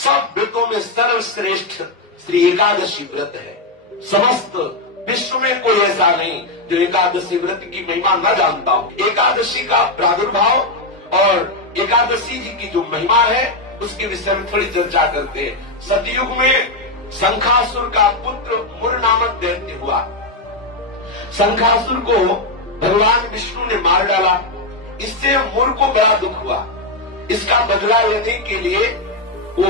सब व्रतों में सर्वश्रेष्ठ श्री एकादशी व्रत है। समस्त विश्व में कोई ऐसा नहीं जो एकादशी व्रत की महिमा न जानता हो। एकादशी का प्रादुर्भाव और एकादशी जी की जो महिमा है उसके विषय में थोड़ी चर्चा करते हैं। सतयुग में शंखासुर का पुत्र मुर नामक दैत्य हुआ। शंखासुर को भगवान विष्णु ने मार डाला। इससे मुर को बड़ा दुख हुआ। इसका बदला लेने के लिए वो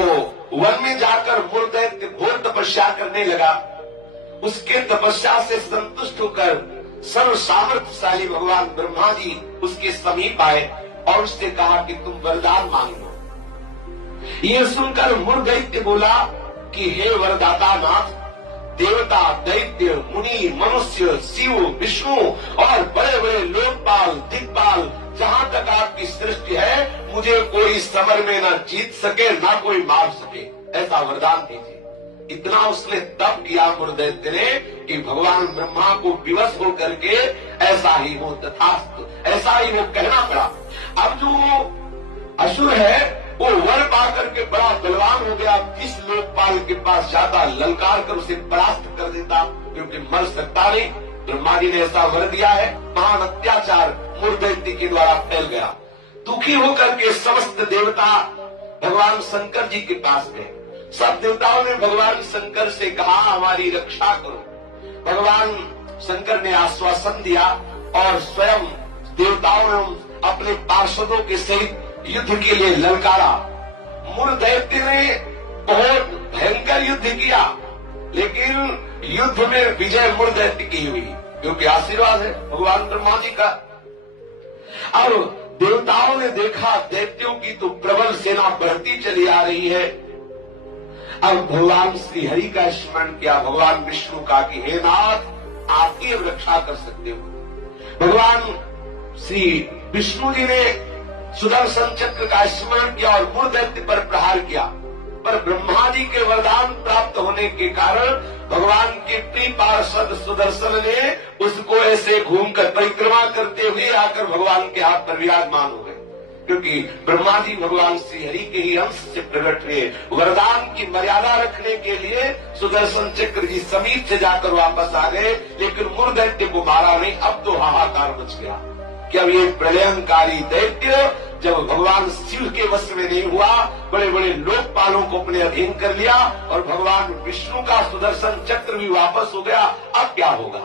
वन में जाकर मुर दैत्य घोर तपस्या करने लगा। उसके तपस्या से संतुष्ट होकर सर्व सामर्थ्यशाली भगवान ब्रह्मा जी उसके समीप आए और उससे कहा कि तुम वरदान मांग लो। ये सुनकर मुर दैत्य बोला कि हे वरदाता नाथ, देवता, दैत्य, मुनि, मनुष्य, शिव, विष्णु और बड़े बड़े लोकपाल, दिक्पाल, जहां तक आपकी सृष्टि है, मुझे कोई समर में न जीत सके न कोई मार सके, ऐसा वरदान दीजिए। इतना उसने तप किया मुर दैत्य ने कि भगवान ब्रह्मा को विवश होकर के ऐसा ही हो तथास्तु, ऐसा ही वो कहना पड़ा। अब जो असुर है वो वर पाकर के बड़ा बलवान हो गया। किस लोकपाल के पास जाता, ललकार कर उसे परास्त कर देता, क्योंकि मर सकता नहीं। ब्रह्मा जी ने ऐसा वर दिया है। महान अत्याचार मुर दैत्य के द्वारा फैल गया। दुखी होकर के समस्त देवता भगवान शंकर जी के पास गए। सब देवताओं ने भगवान शंकर से कहा हमारी रक्षा करो। भगवान शंकर ने आश्वासन दिया और स्वयं देवताओं ने अपने पार्षदों के सहित युद्ध के लिए ललकारा। मुर दैत्य ने बहुत भयंकर युद्ध किया, लेकिन युद्ध में विजय मुर दैत्य की हुई, क्योंकि आशीर्वाद है भगवान ब्रह्मा जी का। अब देवताओं ने देखा दैत्यों की तो प्रबल सेना बढ़ती चली आ रही है। अब भगवान श्री हरि का स्मरण किया, भगवान विष्णु का कि हे नाथ आप ही रक्षा कर सकते हो। भगवान श्री विष्णु जी ने सुदर्शन चक्र का स्मरण किया और मुर दैत्य पर प्रहार किया। पर ब्रह्मा जी के वरदान प्राप्त होने के कारण भगवान के प्रिय पार्षद सुदर्शन ने उसको ऐसे घूमकर परिक्रमा करते हुए आकर भगवान के हाथ पर विराजमान हो गए, क्योंकि ब्रह्मा जी भगवान श्री हरि के ही अंश से प्रकट हुए। वरदान की मर्यादा रखने के लिए सुदर्शन चक्र जी समीप से जाकर वापस आ गए, लेकिन मुर दैत्य को मारा नहीं। अब तो हाहाकार मच गया कि अब ये प्रलयंकारी दैत्य जब भगवान शिव के वश में नहीं हुआ, बड़े बड़े लोकपालों को अपने अधीन कर लिया और भगवान विष्णु का सुदर्शन चक्र भी वापस हो गया। अब क्या होगा?